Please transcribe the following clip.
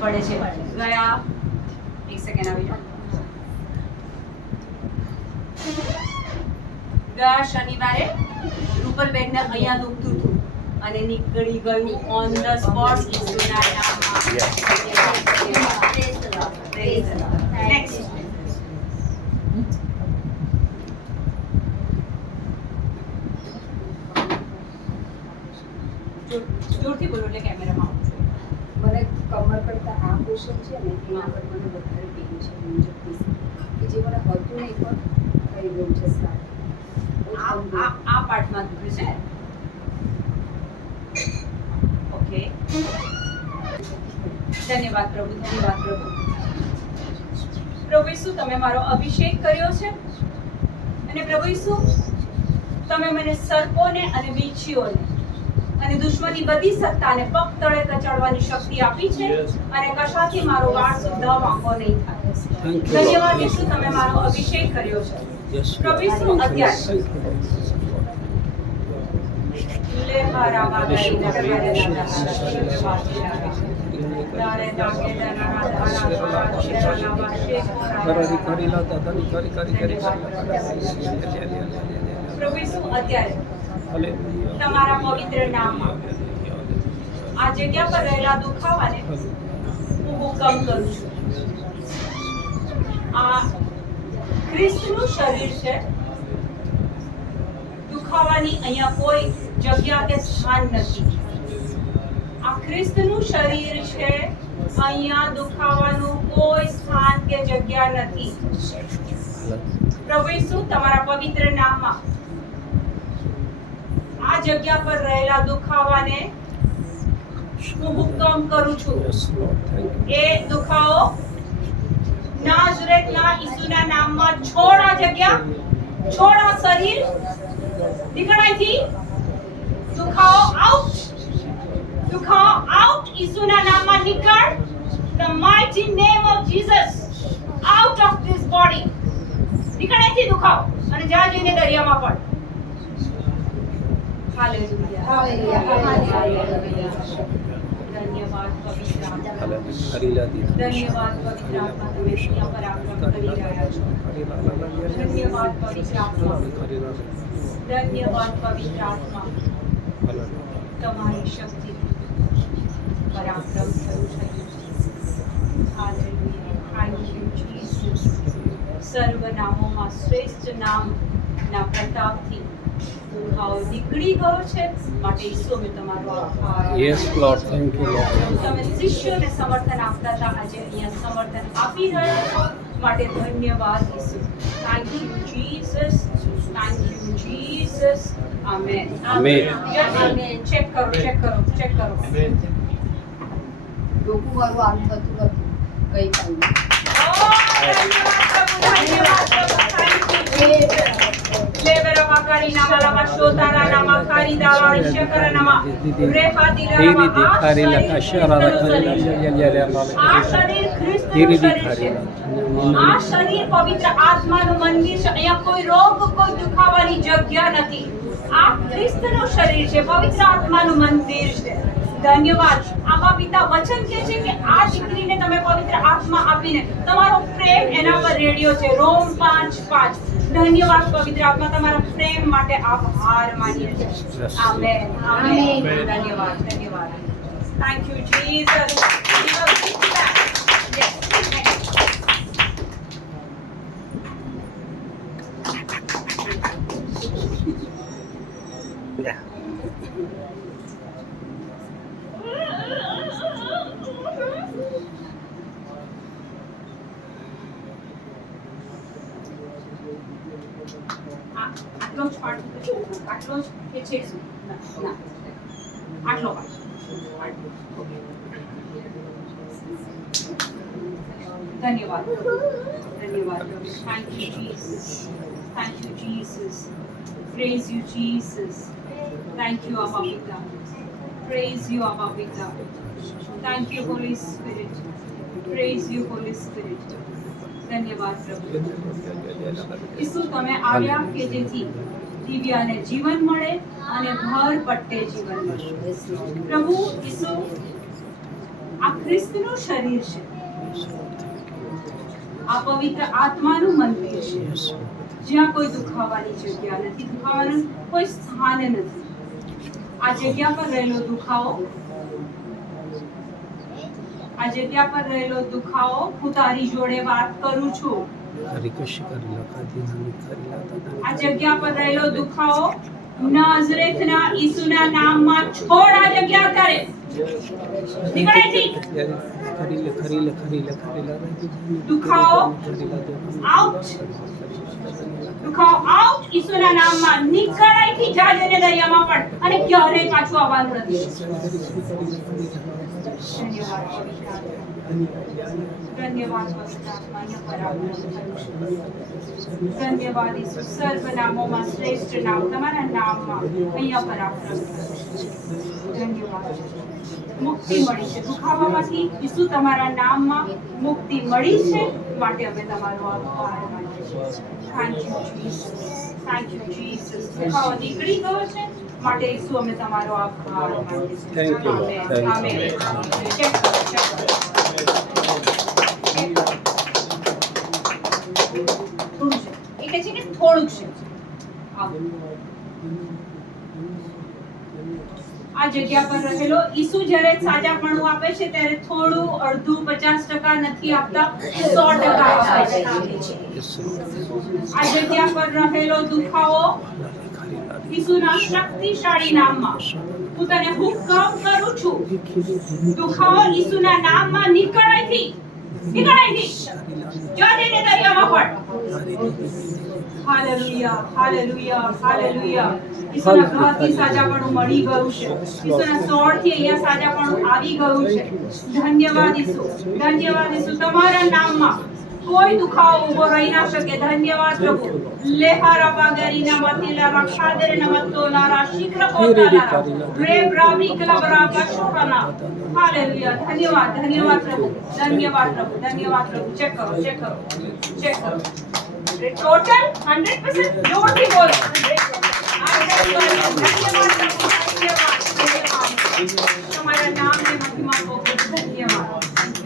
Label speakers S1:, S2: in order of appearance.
S1: પડે છે. ગયા. એક સેકન્ડ આવી જાઓ. ગયા શનિવારે રૂપલબેનને અહીંયા દુખતું હતું અને નીકળી ગયું ઓન ધ સ્પોટ જોરથી બોલો એટલે કેમેરામાં
S2: મને કમર કરતા આ પોર્શન છે ને એના પર મને વધારે પેઇન છે પીસ કે જે મને હતું નહીં પણ થઈ ગયું છે સ્ટાર્ટ
S1: આ આ આ પાર્ટમાં દુખે છે? ઓકે. ધન્યવાદ પ્રભુ ધન્યવાદ પ્રભુ. પ્રભુ ઈસુ તમે મારો અભિષેક કર્યો છે? અને પ્રભુ ઈસુ તમે મને સર્પોને અને વીંછીઓને અને દુશ્મની બધી સત્તાને પગ તળે કચડવાની શક્તિ આપી છે અને કશાથી મારો વાળ સુદ્ધા વાંકો નહીં થાય ધન્યવાદ ઈશુ તમે મારો અભિષેક કર્યો છે પ્રભુ લે મારા અત્યારે તમારા પવિત્ર નામમાં. આ જગ્યા પર રહેલા દુખાવાને હું હુકમ કરું છું. આ ખ્રિસ્તનું શરીર છે. દુખાવાની અહીંયા કોઈ જગ્યા કે સ્થાન નથી. આ ખ્રિસ્તનું શરીર છે. અહીંયા દુખાવાનું કોઈ સ્થાન કે જગ્યા નથી. પ્રભુ ઈસુ, તમારા પવિત્ર નામમાં આ જગ્યા પર રહેલા દુખાવાને હું હુકમ કરું છું. એ દુખાવો નાઝરેતના ઈસુના નામમાં છોડા જગ્યા છોડા શરીર નીકળ અહીંથી દુખાવો આઉટ દુખાવો આઉટ ઈસુના નામમાં નીકળ. The mighty name of Jesus out of this body. નીકળ અહીંથી દુખાવો અને જ્યાં જઈને દરિયામાં પડ હાલેલુયા હાલેલુયા ધન્યવાદ પવિત્ર આત્મા. ધન્યવાદ પવિત્ર આત્મા તમે અહીંયા પરાક્રમ કરી રહ્યા છો ધન્યવાદ પવિત્ર આત્મા ધન્યવાદ પવિત્ર આત્મા તમારી શક્તિ પરાક્રમ થયું છે હાલેલુયા થેન્ક યુ જીસસ સર્વ નામોમાં શ્રેષ્ઠ નામના પ્રતાપથી દુખાવો નીકળી ગયો છે માટે ઈસુ અમે તમારો આભાર.
S3: Yes, Lord. Thank you, Lord.
S1: તમે શિષ્યોને સમર્થન આપતા હતા આજે અહીંયા સમર્થન આપી રહ્યા છો. માટે ધન્યવાદ Isu thank you Jesus thank you Jesus amen
S3: Amen.
S1: Amen check કરો ચેક કરો ચેક કરો.
S2: ડોકું મારું આમ થતું હતું ગઈ કાલનું
S1: આ શરીર પવિત્ર આત્માનું મંદિર છે. અહીંયા કોઈ રોગ કોઈ દુખાવાની જગ્યા નથી. આ ખ્રિસ્તનું શરીર છે પવિત્ર આત્માનું મંદિર છે. ધન્યવાદ. આમાં પિતા વચન છે કે આ દીકરીને તમે પવિત્ર આત્મા આપીને તમારો પ્રેમ એના પર રેડિયો છે. રોમ પાંચ પાંચ. ધન્યવાદ પવિત્ર આત્મા તમારા પ્રેમ માટે આભાર માનીએ છીએ. આમેન આમેન ધન્યવાદ ધન્યવાદ. Thank you Jesus launch part art launch हे छेडच ना art launch धन्यवाद। धन्यवाद praise you Jesus. Thank you Abba Pita praise you Abba Pita thank you Holy Spirit. Praise you Holy Spirit. Holy spirit praise you holy spirit ધન્યવાદ. પ્રભુ ઈસુ તમે આવ્યા કે જેથી દિવ્યાને જીવન મળે અને ભર પટ્ટે જીવન મળે. પ્રભુ ઈસુ આ ખ્રિસ્તનું શરીર છે. આ પવિત્ર આત્માનું મંદિર છે. જ્યાં કોઈ દુખાવાની જગ્યા નથી દુખાવાનું કોઈ સ્થાન નથી. આ જગ્યા પર રહેલો દુખાવો આજે ત્યાં પર રહેલો દુખાવો હું તારી જોડે વાત કરું છું. નામમાં છોડ આ જગ્યા કરે. દુખાવો? આઉટ દુખાવો નામમાં નીકળાય પર આવવાનું થયું છે. ધન્યવાદ ઈસુ સર્વ નામોમાં શ્રેષ્ઠ નામ, તમારા નામમાં અહીંયા પરાક્રમ ધન્યવાદ. મુક્તિ મળી છે. દુખાવામાંથી ઈસુ તમારા નામમાં મુક્તિ મળી છે માટે અમે તમારો આભાર માનીએ છીએ. Thank you Jesus thank you Jesus દુખાવો નીકળી ગયો છે. માટે ઈસુ અમે તમારો આભાર કરો થોડું છે. એ કહે છે કે થોડુંક છે. આ જગ્યા પર રહેલો ઈસુ જ્યારે સાજાપણું આપે છે ત્યારે થોડું અડધું પચાસ ટકા નથી આપતા સો ટકા આપે છે. આ જગ્યા પર રહેલો દુખાવો મળી ગયું છે. આવી ગયું છે. ધન્યવાદ ઈસુ ધન્યવાદ ઈસુ. તમારા નામમાં કોઈ દુખાવો ઊભો રહી ના શકે. ધન્યવાદ પ્રભુ. લેહાર અપાગરીના મતીલા રક્ષાદર નમત્તોલા રાશિક્ર પોતાના. રે બ્રાહ્મી કલબરા કશુકના હાલેલુયા. ધન્યવાદ ધન્યવાદ પ્રભુ. ધન્યવાદ પ્રભુ ધન્યવાદ પ્રભુ. ચેક કરો ચેક કરો ચેક કરો. ટોટલ 100% જોરથી બોલો. તમારા નામ ને મહિમા કહો ધન્યવાદ.